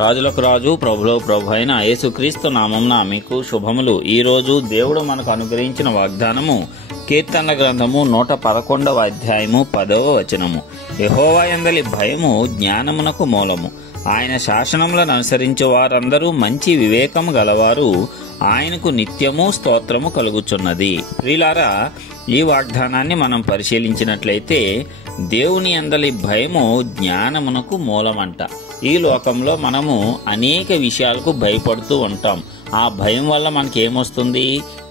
రాజులకు రాజు ప్రభులకు ప్రభు అయిన యేసుక్రీస్తు నామమున మీకు శుభములు. ఈ రోజు దేవుడు మనకు అనుగ్రహించిన వాగ్దానము కీర్తనల గ్రంథము 111వ అధ్యాయము 10వ వచనము. యెహోవా యందలి భయము జ్ఞానమునకు మూలము. ఆయన శాసనములను అనుసరించే వారందరూ మంచి వివేకము గలవారు. ఆయనకు నిత్యము స్తోత్రము కలుగుచున్నది. ప్రియులారా, ఈ వాగ్దానాన్ని మనం పరిశీలించినట్లయితే దేవుని యందలి భయము జ్ఞానమునకు మూలమంట. ఈ లోకంలో మనము అనేక విషయాలకు భయపడుతూ ఉంటాం. ఆ భయం వల్ల మనకేమొస్తుంది?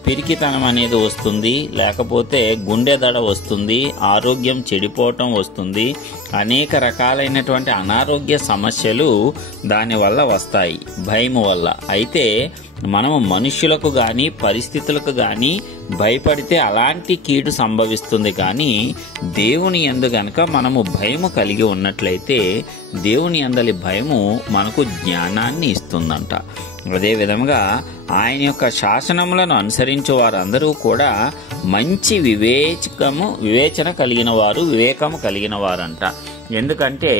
పిరికితనం అనేది వస్తుంది, లేకపోతే గుండె దడ వస్తుంది, ఆరోగ్యం చెడిపోవటం వస్తుంది, అనేక రకాలైనటువంటి అనారోగ్య సమస్యలు దానివల్ల వస్తాయి భయము వల్ల. అయితే మనము మనుష్యులకు గాని పరిస్థితులకు గాని భయపడితే అలాంటి కీడు సంభవిస్తుంది. కానీ దేవుని యందు గనక మనము భయము కలిగి ఉన్నట్లయితే దేవుని యందలి భయము మనకు జ్ఞానాన్ని ఇస్తుందంట. అదే విధంగా ఆయన యొక్క శాసనములను అనుసరించే వారందరూ కూడా మంచి వివేచన కలిగిన వారు, వివేకము కలిగిన వారంట. ఎందుకంటే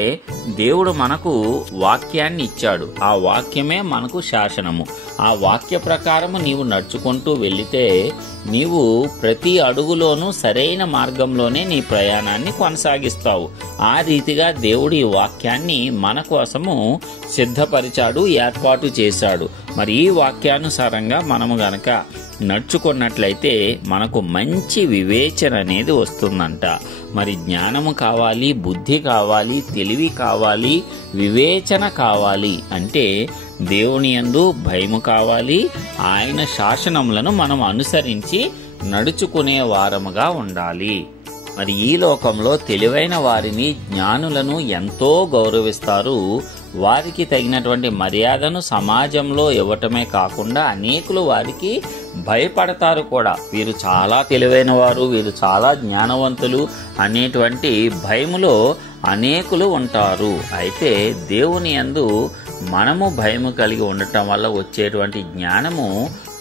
దేవుడు మనకు వాక్యాన్ని ఇచ్చాడు. ఆ వాక్యమే మనకు శాసనము. ఆ వాక్య ప్రకారము నీవు నడుచుకుంటూ వెళితే నీవు ప్రతి అడుగులోనూ సరైన మార్గంలోనే నీ ప్రయాణాన్ని కొనసాగిస్తావు. ఆ రీతిగా దేవుడు ఈ వాక్యాన్ని మన కోసము సిద్ధపరిచాడు, ఏర్పాటు చేశాడు. మరి ఈ వాక్యానుసారంగా మనము గనక నడుచుకున్నట్లయితే మనకు మంచి వివేచన అనేది వస్తుందంట. మరి జ్ఞానము కావాలి, బుద్ధి కావాలి, తెలివి కావాలి, వివేచన కావాలి అంటే దేవుని యందు భయము కావాలి. ఆయన శాసనములను మనం అనుసరించి నడుచుకునే వారముగా ఉండాలి. మరి ఈ లోకంలో తెలివైన వారిని, జ్ఞానులను ఎంతో గౌరవిస్తారు. వారికి తగినటువంటి మర్యాదను సమాజంలో ఇవ్వటమే కాకుండా అనేకులు వారికి భయపడతారు కూడా. వీరు చాలా తెలివైన వారు, వీరు చాలా జ్ఞానవంతులు అనేటువంటి భయములో అనేకులు ఉంటారు. అయితే దేవుని యందు మనము భయము కలిగి ఉండటం వల్ల వచ్చేటువంటి జ్ఞానము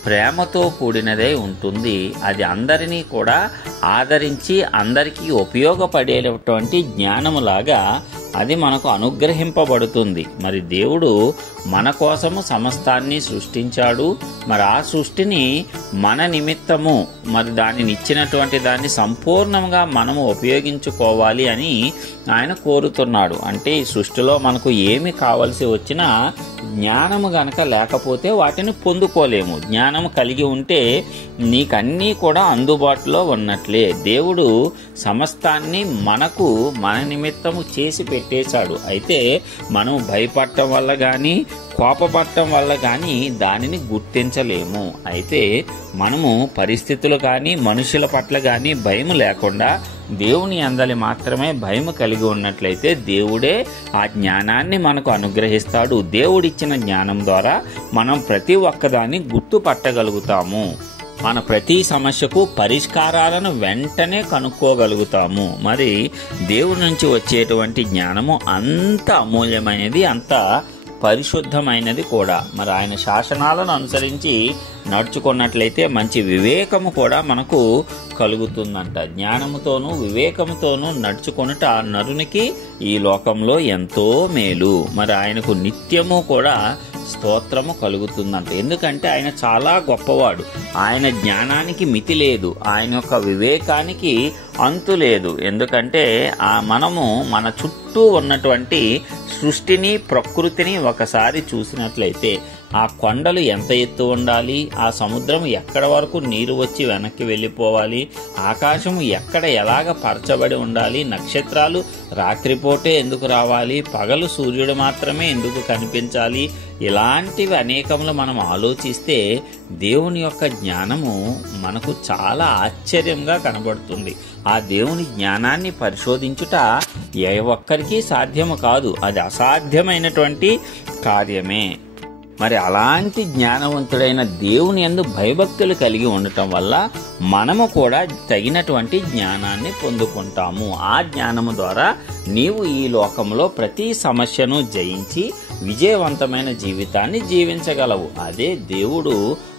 ప్రేమతో కూడినదై ఉంటుంది. అది అందరినీ కూడా ఆదరించి అందరికీ ఉపయోగపడేటువంటి జ్ఞానములాగా అది మనకు అనుగ్రహింపబడుతుంది. మరి దేవుడు మన కోసము సమస్తాన్ని సృష్టించాడు. మరి ఆ సృష్టిని మన నిమిత్తము మరి దానిని ఇచ్చినటువంటి దాన్ని సంపూర్ణంగా మనము ఉపయోగించుకోవాలి అని ఆయన కోరుతున్నాడు. అంటే ఈ సృష్టిలో మనకు ఏమి కావలసి వచ్చినా జ్ఞానము గనక లేకపోతే వాటిని పొందుకోలేము. జ్ఞానము కలిగి ఉంటే నీకన్నీ కూడా అందుబాటులో ఉన్నట్లే. దేవుడు సమస్తాన్ని మనకు మన నిమిత్తము చేసి పెట్టేశాడు. అయితే మనం భయపడటం వల్ల గాని కోపపడటం వల్ల గాని దానిని గుర్తించలేము. అయితే మనము పరిస్థితులు కానీ మనుషుల పట్ల గాని భయం లేకుండా దేవుని యందలి మాత్రమే భయం కలిగి ఉన్నట్లయితే దేవుడే ఆ జ్ఞానాన్ని మనకు అనుగ్రహిస్తాడు. దేవుడిచ్చిన జ్ఞానం ద్వారా మనం ప్రతి ఒక్కదాన్ని గుర్తుపట్టగలుగుతాము. మన ప్రతి సమస్యకు పరిష్కారాలను వెంటనే కనుక్కోగలుగుతాము. మరి దేవుడి నుంచి వచ్చేటువంటి జ్ఞానము అంత అమూల్యమైనది, అంత పరిశుద్ధమైనది కూడా. మరి ఆయన శాసనాలను అనుసరించి నడుచుకున్నట్లయితే మంచి వివేకము కూడా మనకు కలుగుతుందంట. జ్ఞానముతోనూ వివేకముతోనూ నడుచుకొనుట నరునికి ఈ లోకంలో ఎంతో మేలు. మరి ఆయనకు నిత్యము కూడా స్తోత్రము కలుగుతుందంట. ఎందుకంటే ఆయన చాలా గొప్పవాడు. ఆయన జ్ఞానానికి మితి లేదు, ఆయన యొక్క వివేకానికి అంతు లేదు. ఎందుకంటే మనము మన చుట్టూ ఉన్నటువంటి సృష్టిని, ప్రకృతిని ఒకసారి చూసినట్లయితే ఆ కొండలు ఎంత ఎత్తు ఉండాలి, ఆ సముద్రం ఎక్కడ వరకు నీరు వచ్చి వెనక్కి వెళ్ళిపోవాలి, ఆకాశం ఎక్కడ ఎలాగ పరచబడి ఉండాలి, నక్షత్రాలు రాత్రిపూటే ఎందుకు రావాలి, పగలు సూర్యుడు మాత్రమే ఎందుకు కనిపించాలి, ఇలాంటివి అనేకములు మనం ఆలోచిస్తే దేవుని యొక్క జ్ఞానము మనకు చాలా ఆశ్చర్యంగా కనబడుతుంది. ఆ దేవుని జ్ఞానాన్ని పరిశోధించుట ఏ ఒక్కరికి సాధ్యము కాదు, అది అసాధ్యమైనటువంటి కార్యమే. మరి అలాంటి జ్ఞానవంతుడైన దేవుని యందు భయభక్తులు కలిగి ఉండటం వల్ల మనము కూడా తగినటువంటి జ్ఞానాన్ని పొందుకుంటాము. ఆ జ్ఞానము ద్వారా నీవు ఈ లోకంలో ప్రతి సమస్యను జయించి విజయవంతమైన జీవితాన్ని జీవించగలవు. అదే దేవుడు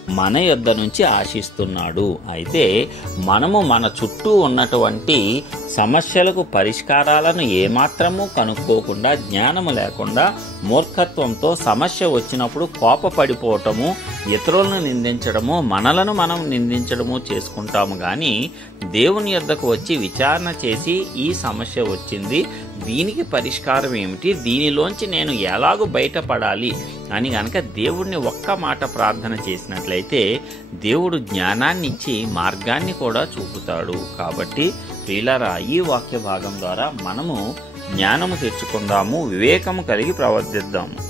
మన యొద్ద నుంచి ఆశిస్తున్నాడు. అయితే మనము మన చుట్టూ ఉన్నటువంటి సమస్యలకు పరిష్కారాలను ఏమాత్రము కనుక్కోకుండా, జ్ఞానము లేకుండా, మూర్ఖత్వంతో సమస్య వచ్చినప్పుడు కోపపడిపోవటము, ఇతరులను నిందించడము, మనలను మనం నిందించడము చేసుకుంటాము. గాని దేవుని యొద్దకు వచ్చి విచారణ చేసి ఈ సమస్య వచ్చింది, దీనికి పరిష్కారం ఏమిటి, దీనిలోంచి నేను ఎలాగూ బయటపడాలి అని గనక దేవుడిని ఒక్క మాట ప్రార్థన చేసినట్లయితే దేవుడు జ్ఞానాన్ని ఇచ్చి మార్గాన్ని కూడా చూపుతాడు. కాబట్టి ప్రియులారా, ఈ వాక్య భాగం ద్వారా మనము జ్ఞానము తెచ్చుకుందాము, వివేకము కలిగి ప్రవర్తిద్దాము.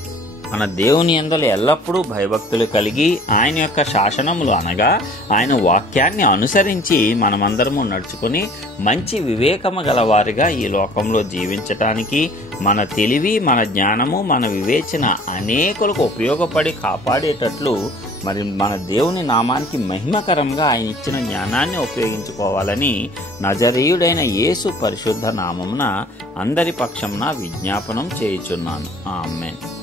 మన దేవుని యందు ఎల్లప్పుడూ భయభక్తులు కలిగి ఆయన యొక్క శాసనములు అనగా ఆయన వాక్యాన్ని అనుసరించి మనమందరము నడుచుకుని మంచి వివేకము గలవారిగా ఈ లోకంలో జీవించటానికి మన తెలివి, మన జ్ఞానము, మన వివేచన అనేకులకు ఉపయోగపడి కాపాడేటట్లు మరి మన దేవుని నామానికి మహిమకరంగా ఆయన ఇచ్చిన జ్ఞానాన్ని ఉపయోగించుకోవాలని నజరేయుడైన యేసు పరిశుద్ధ నామమున అందరి పక్షమున విజ్ఞాపనం చేయుచున్నాను. ఆమేన్.